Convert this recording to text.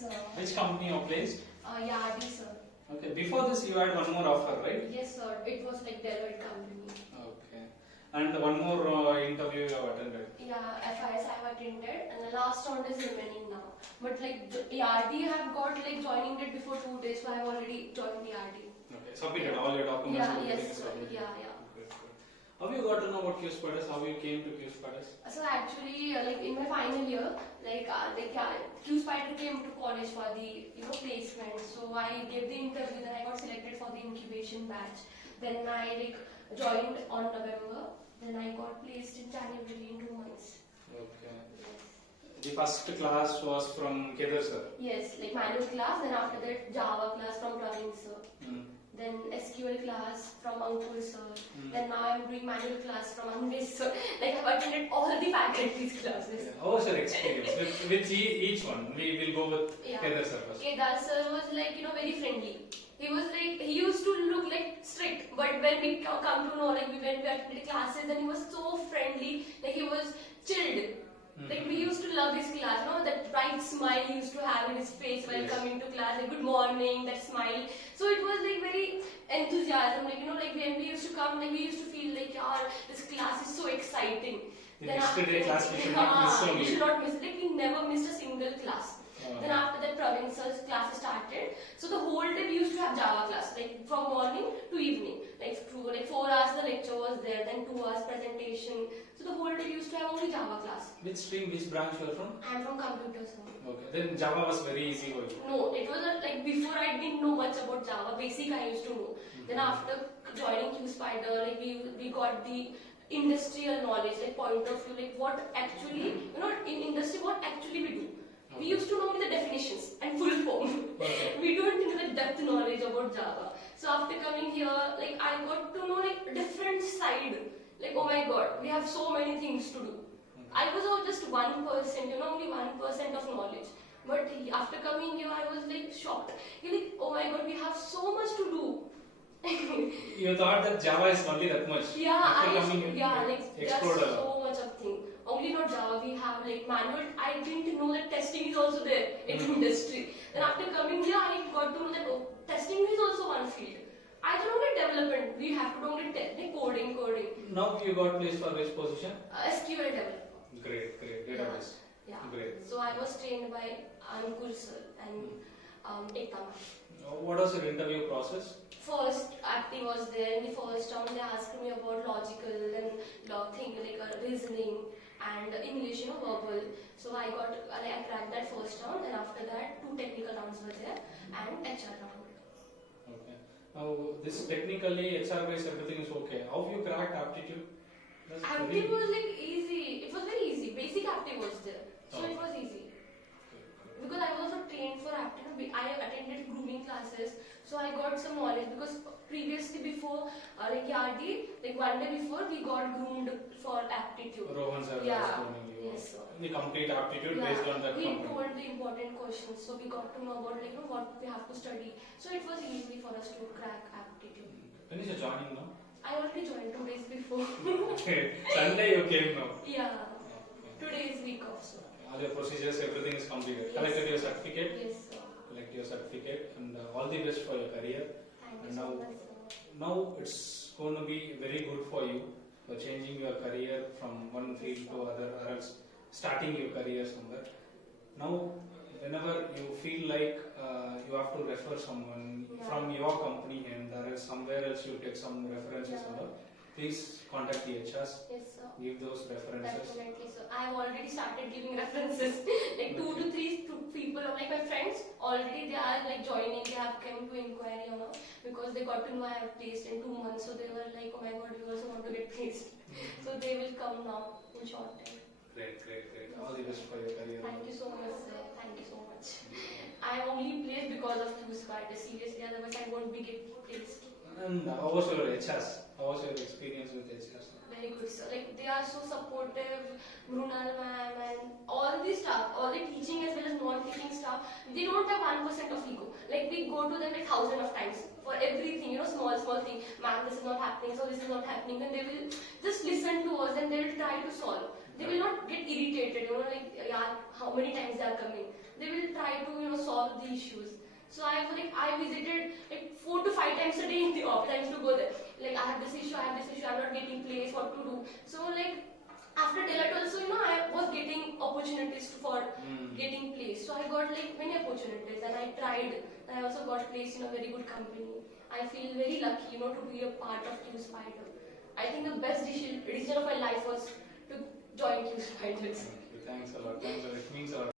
sir. Which company you placed? Yardi, sir. Okay. Before this, you had one more offer, right? Yes, sir. It was like Deloitte company. Okay. And one more interview you have attended. Yeah, FIS I have attended, and the last round is remaining now. But like Yardi have got like joining date before 2 days, so I have already joined Yardi. Okay. Submitted all your documents. Yeah, and everything yes, is sir. submitted. Yeah. Good, good. How you got to know about Q Spiders? How you came to Q Spiders? So actually, like in my final year, Q Spider came to college for the placement. So I gave the interview, then I got selected for the incubation batch. Then I joined on November. Then I got placed in January in 2 months. Okay. The first class was from Kedar sir. Yes, like manual class. Then after that, Java class from Praveen sir. Then SQL class from Ankur sir. Then now I'm doing manual class from Anvesh sir. Like I've attended all the faculties classes. Yeah. How was your experience with each one? We will go with Kedar sir first. Kedar sir was very friendly. He was he used to look like strict, but when we come to know, when we attended classes, then he was so friendly. Like he was chilled. Like we used to love his class, that bright smile he used to have in his face while coming to class, like good morning, that smile. So it was very enthusiasm, when we used to come, we used to feel this class is so exciting. The next day class we should not miss only. We should not miss, we never missed a single class. Then after that, Praveen sir's class started. So the whole day we used to have Java class, from morning to evening. 4 hours the lecture was there, then 2 hours presentation. So the whole day we used to have only Java class. Which stream, which branch you are from? I am from computer, sir. Okay. Then Java was very easy for you. No, it was before I didn't know much about Java. Basic I used to know. Then after joining Q Spider, we got the industrial knowledge, point of view, what actually, in industry, what actually we do. We used to know the definitions and full form. We don't know the depth knowledge about Java. So after coming here, I got to know different side. Oh my God, we have so many things to do. I was just 1%, only 1% of knowledge. But after coming here, I was shocked. Oh my God, we have so much to do. You thought that Java is only that much. Yeah, there's so much of thing. Only not Java, we have manual. I didn't know that testing is also there in industry. Then after coming here, I got to know that testing is also one field. I don't know the development. We have to do only coding. Now you got placed for which position? SQL developer. Great, database. Yeah. Great. So I was trained by Ankur sir and Ekta ma'am. What was your interview process? First acting was there. In the first round, they asked me about logical and reasoning and English, verbal. So I cracked that first round, and after that, 2 technical rounds were there and HR round. Okay. Now this technically HR wise everything is okay. How you cracked aptitude? Aptitude was easy. It was very easy. Basic aptitude was there, so it was easy. Because I was also trained for aptitude. I attended grooming classes, so I got some knowledge. Because previously, before Yardi, 1 day before, we got groomed for aptitude. Rohan sir was grooming you. Yes, sir. The complete aptitude based on that. He company. told the important questions, so we got to know about what we have to study. So it was easy for us to crack aptitude. When is your joining now? I already joined 2 days before. Okay. Sunday you came now. Yeah. Okay. 2 days week off, so. All your procedures, everything is completed. Yes. Collected your certificate. Yes, sir. Collect your certificate, and all the best for your career. Thank you And so much, sir. now it's going to be very good for you for changing your career from one field to other, or else starting your career somewhere. Now, whenever you feel like you have to refer someone from your company and or else somewhere else you take some references and all, please contact the HRs. Yes, sir. Give those references. Definitely, sir. I have already started giving references. 2 to 3 people of my friends already they are joining. They have come to inquiry, because they got to know I have placed in 2 months. So they were oh my God, we also want to get placed. So they will come now in short time. Great. All the best for your career. Thank you so much, sir. Thank you so much. I am only placed because of Q Spider. Seriously, otherwise I won't be get placed. And how was your HRs? How was your experience with HRs? Very good, sir. They are so supportive. Brunal ma'am and all the staff, all the teaching as well as non-teaching staff, they don't have 1% of ego. We go to them 1,000 of times for everything, small thing. Ma'am, this is not happening, so this is not happening. And they will just listen to us and they will try to solve. They will not get irritated, how many times they are coming. They will try to, solve solve the issues. So I visited like 4 to 5 times a day in the office. I used to go there. Like I have this issue, I'm not getting place, what to do. So like after Deloitte also, I was getting opportunities for getting place. So I got like many opportunities and I tried. And I also got placed in a very good company. I feel very lucky, to be a part of Q Spider. I think the best decision of my life was to join Q Spiders. Thank you. Thanks a lot. Thanks a lot. It means a lot.